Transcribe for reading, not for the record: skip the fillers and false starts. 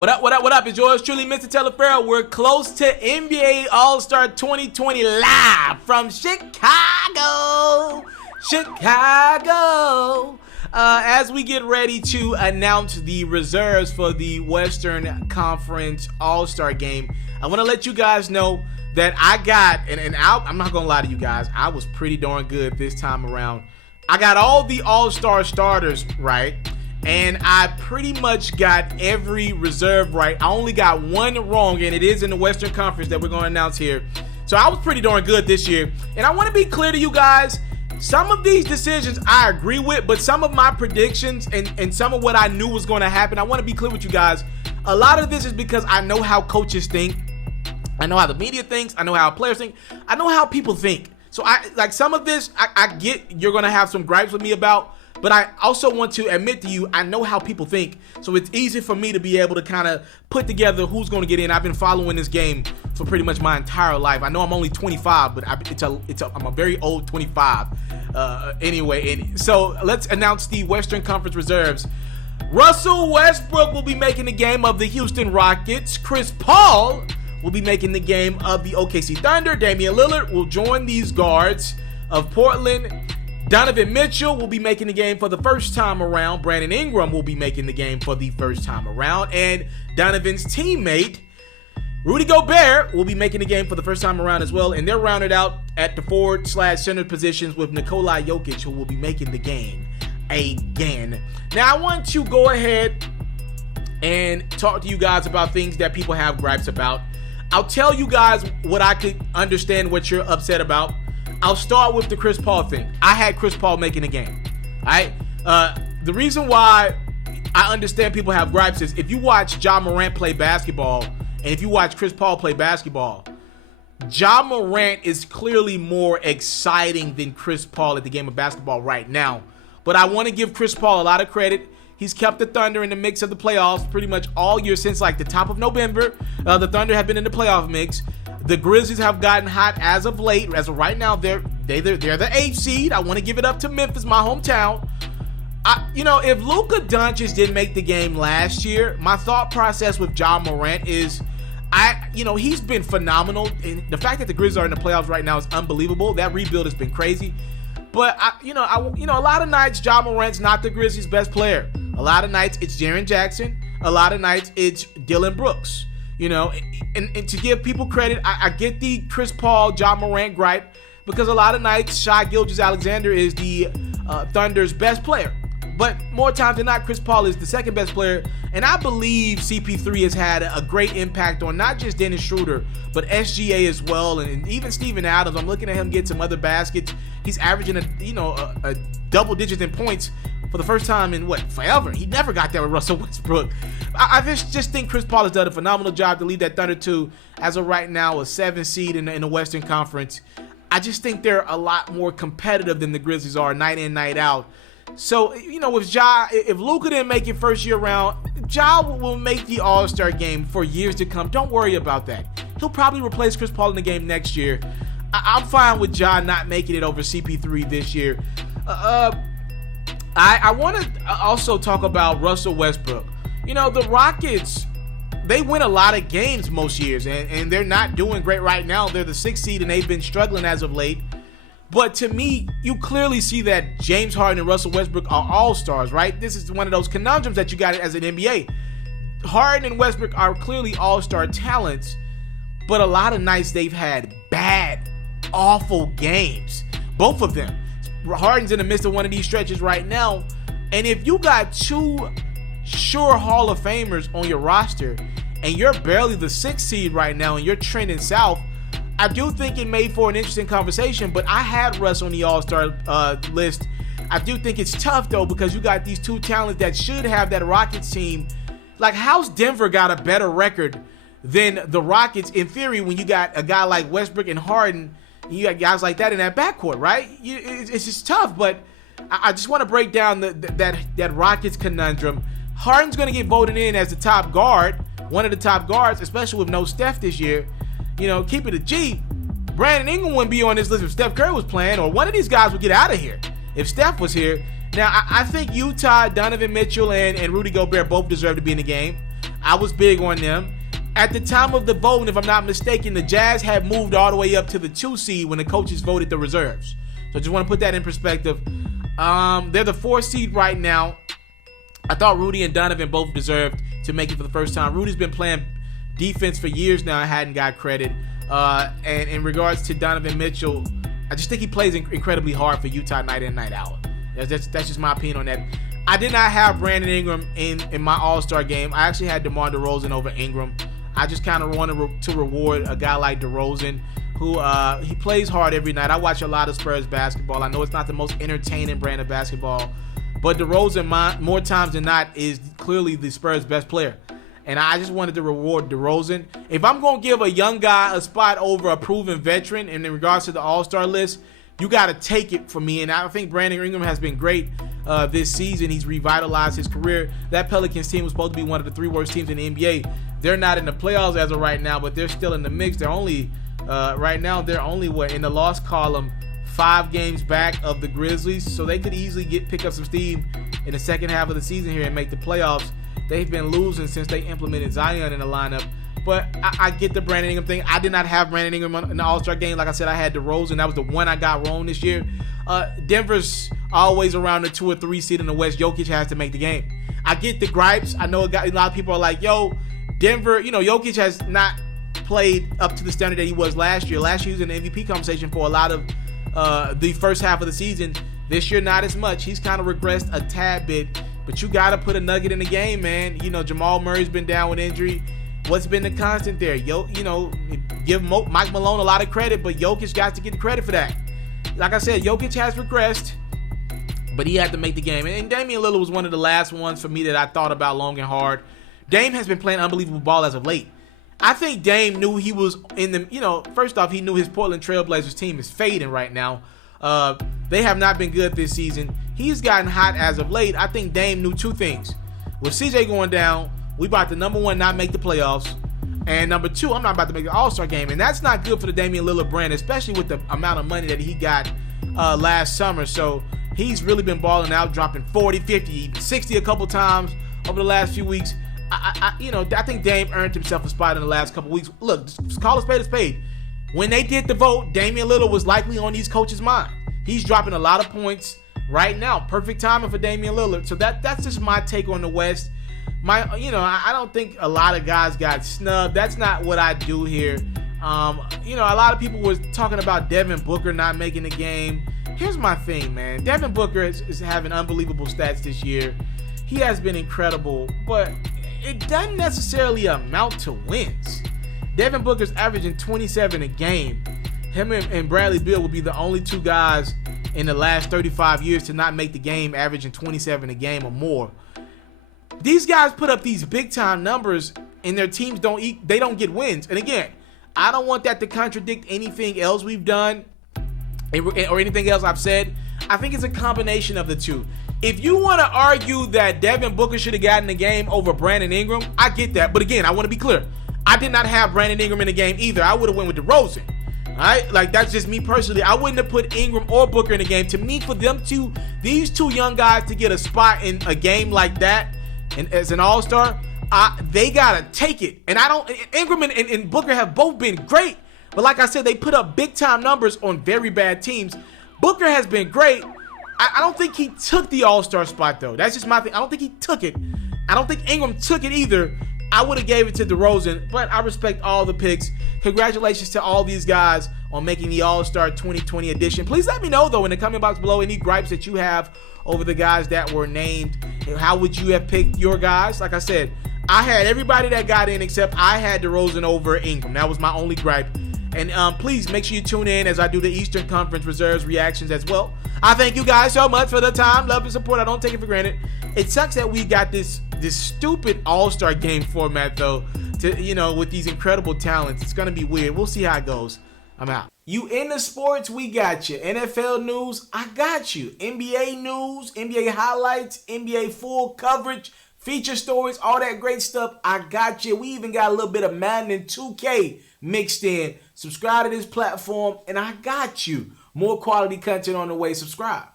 What up, what up, what up? It's yours truly, Mr.Taliaferro. We're close to NBA All-Star 2020 live from Chicago. As we get ready to announce the reserves for the Western Conference All-Star game, I want to let you guys know that I got, I'm not going to lie to you guys, I was pretty darn good this time around. I got all the All-Star starters right. And I pretty much got every reserve right. I only got one wrong, and it is in the Western Conference that we're going to announce here. So I was pretty darn good this year. And I want to be clear to you guys, some of these decisions I agree with, but some of my predictions and some of what I knew was going to happen, I want to be clear with you guys. A lot of this is because I know how coaches think. I know how the media thinks. I know how players think. I know how people think. So some of this, I get you're going to have some gripes with me about. But I also want to admit to you, I know how people think, so it's easy for me to be able to kind of put together who's going to get in. I've been following this game for pretty much my entire life. I know I'm only 25, but I'm a very old 25. Anyway, so let's announce the Western Conference reserves. Russell Westbrook will be making the game of the Houston Rockets. Chris Paul will be making the game of the OKC Thunder. Damian Lillard will join these guards of Portland. Donovan Mitchell will be making the game for the first time around. Brandon Ingram will be making the game for the first time around. And Donovan's teammate, Rudy Gobert, will be making the game for the first time around as well. And they're rounded out at the forward/center positions with Nikola Jokic, who will be making the game again. Now, I want to go ahead and talk to you guys about things that people have gripes about. I'll tell you guys what I could understand what you're upset about. I'll start with the Chris Paul thing. I had Chris Paul making the game. All right. The reason why I understand people have gripes is if you watch Ja Morant play basketball and if you watch Chris Paul play basketball, Ja Morant is clearly more exciting than Chris Paul at the game of basketball right now. But I want to give Chris Paul a lot of credit. He's kept the Thunder in the mix of the playoffs pretty much all year since like the top of November. The Thunder have been in the playoff mix. The Grizzlies have gotten hot as of late. As of right now, they're the 8th seed. I want to give it up to Memphis, my hometown. If Luka Doncic didn't make the game last year, my thought process with Ja Morant is, he's been phenomenal. And the fact that the Grizzlies are in the playoffs right now is unbelievable. That rebuild has been crazy. But a lot of nights Ja Morant's not the Grizzlies' best player. A lot of nights it's Jaren Jackson. A lot of nights it's Dillon Brooks. And to give people credit, I get the Chris Paul, Ja Morant gripe because a lot of nights Shai Gilgeous-Alexander is the Thunder's best player. But more times than not, Chris Paul is the second best player. And I believe CP3 has had a great impact on not just Dennis Schroeder, but SGA as well. And even Steven Adams, I'm looking at him get some other baskets. He's averaging a double digits in points for the first time in forever. He never got there with Russell Westbrook. I just think Chris Paul has done a phenomenal job to lead that Thunder to, as of right now, a 7th seed in the Western Conference. I just think they're a lot more competitive than the Grizzlies are night in, night out. So, with Ja, if Luka didn't make it first year round, Ja will make the All-Star game for years to come. Don't worry about that. He'll probably replace Chris Paul in the game next year. I'm fine with Ja not making it over CP3 this year. I want to also talk about Russell Westbrook. The Rockets, they win a lot of games most years, and they're not doing great right now. They're the 6th seed, and they've been struggling as of late. But to me, you clearly see that James Harden and Russell Westbrook are all-stars, right? This is one of those conundrums that you got as an NBA. Harden and Westbrook are clearly all-star talents, but a lot of nights they've had bad, awful games. Both of them. Harden's in the midst of one of these stretches right now, and if you got two sure Hall of Famers on your roster and you're barely the 6th seed right now and you're trending south, I do think it made for an interesting conversation. But I had Russ on the All-Star list. I do think it's tough though because you got these two talents that should have that Rockets team. Like, how's Denver got a better record than the Rockets in theory when you got a guy like Westbrook and Harden? You got guys like that in that backcourt, right? It's just tough, but I just want to break down that Rockets conundrum. Harden's going to get voted in as the top guard, one of the top guards, especially with no Steph this year. Keep it a G. Brandon Ingram wouldn't be on this list if Steph Curry was playing, or one of these guys would get out of here if Steph was here. Now, I think Utah, Donovan Mitchell, and Rudy Gobert both deserve to be in the game. I was big on them. At the time of the voting, if I'm not mistaken, the Jazz had moved all the way up to the 2 seed when the coaches voted the reserves. So I just want to put that in perspective. They're the 4 seed right now. I thought Rudy and Donovan both deserved to make it for the first time. Rudy's been playing defense for years now. I hadn't got credit. And in regards to Donovan Mitchell, I just think he plays incredibly hard for Utah night in, night out. That's just my opinion on that. I did not have Brandon Ingram in my All-Star game. I actually had DeMar DeRozan over Ingram. I just kind of wanted to reward a guy like DeRozan, who he plays hard every night. I watch a lot of Spurs basketball. I know it's not the most entertaining brand of basketball, but DeRozan, more times than not, is clearly the Spurs' best player. And I just wanted to reward DeRozan. If I'm going to give a young guy a spot over a proven veteran, and in regards to the All-Star list, you got to take it from me. And I think Brandon Ingram has been great this season. He's revitalized his career. That Pelicans team was supposed to be one of the 3 worst teams in the NBA. They're not in the playoffs as of right now, but they're still in the mix. They're only, right now, in the loss column, 5 games back of the Grizzlies. So they could easily pick up some steam in the second half of the season here and make the playoffs. They've been losing since they implemented Zion in the lineup. But I get the Brandon Ingram thing. I did not have Brandon Ingram in the All-Star game. Like I said, I had DeRozan. That was the one I got wrong this year. Denver's always around the 2 or 3 seed in the West. Jokic has to make the game. I get the gripes. I know a lot of people are like, yo, Denver, Jokic has not played up to the standard that he was last year. Last year he was in the MVP conversation for a lot of the first half of the season. This year, not as much. He's kind of regressed a tad bit. But you got to put a nugget in the game, man. Jamal Murray's been down with injury. What's been the constant there? Give Mike Malone a lot of credit, but Jokic got to get the credit for that. Like I said, Jokic has regressed, but he had to make the game. And Damian Lillard was one of the last ones for me that I thought about long and hard. Dame has been playing unbelievable ball as of late. I think Dame knew he was in the, first off, he knew his Portland Trailblazers team is fading right now. They have not been good this season. He's gotten hot as of late. I think Dame knew 2 things. With CJ going down, we about to, number 1, not make the playoffs. And number 2, I'm not about to make the All-Star game. And that's not good for the Damian Lillard brand, especially with the amount of money that he got last summer. So he's really been balling out, dropping 40, 50, even 60 a couple times over the last few weeks. I think Dame earned himself a spot in the last couple weeks. Look, just call a spade a spade. When they did the vote, Damian Lillard was likely on these coaches' mind. He's dropping a lot of points right now. Perfect timing for Damian Lillard. So that's just my take on the West. I don't think a lot of guys got snubbed. That's not what I do here. A lot of people were talking about Devin Booker not making the game. Here's my thing, man. Devin Booker is having unbelievable stats this year. He has been incredible, but it doesn't necessarily amount to wins. Devin Booker's averaging 27 a game. Him and Bradley Beal will be the only 2 guys in the last 35 years to not make the game, averaging 27 a game or more. These guys put up these big time numbers and their teams don't get wins. And again, I don't want that to contradict anything else we've done or anything else I've said. I think it's a combination of the 2. If you want to argue that Devin Booker should have gotten the game over Brandon Ingram, I get that. But again, I want to be clear. I did not have Brandon Ingram in the game either. I would have went with DeRozan. All right? Like, that's just me personally. I wouldn't have put Ingram or Booker in the game. To me, for these 2 young guys to get a spot in a game like that, and as an All-Star, they gotta take it. And Ingram and Booker have both been great, but like I said, they put up big time numbers on very bad teams. Booker has been great. I don't think he took the All-Star spot though. That's just my thing. I don't think he took it. I don't think Ingram took it either. I would have gave it to DeRozan, but I respect all the picks. Congratulations to all these guys on making the All-Star 2020 edition. Please let me know though in the comment box below any gripes that you have over the guys that were named. How would you have picked your guys? Like I said, I had everybody that got in except I had DeRozan over Ingram. That was my only gripe. And please make sure you tune in as I do the Eastern Conference Reserves reactions as well. I thank you guys so much for the time, love, and support. I don't take it for granted. It sucks that we got this stupid All-Star game format though, with these incredible talents. It's gonna be weird. We'll see how it goes. I'm out. You into sports, we got you. NFL news, I got you. NBA news, NBA highlights, NBA full coverage, feature stories, all that great stuff, I got you. We even got a little bit of Madden and 2K mixed in. Subscribe to this platform, and I got you. More quality content on the way. Subscribe.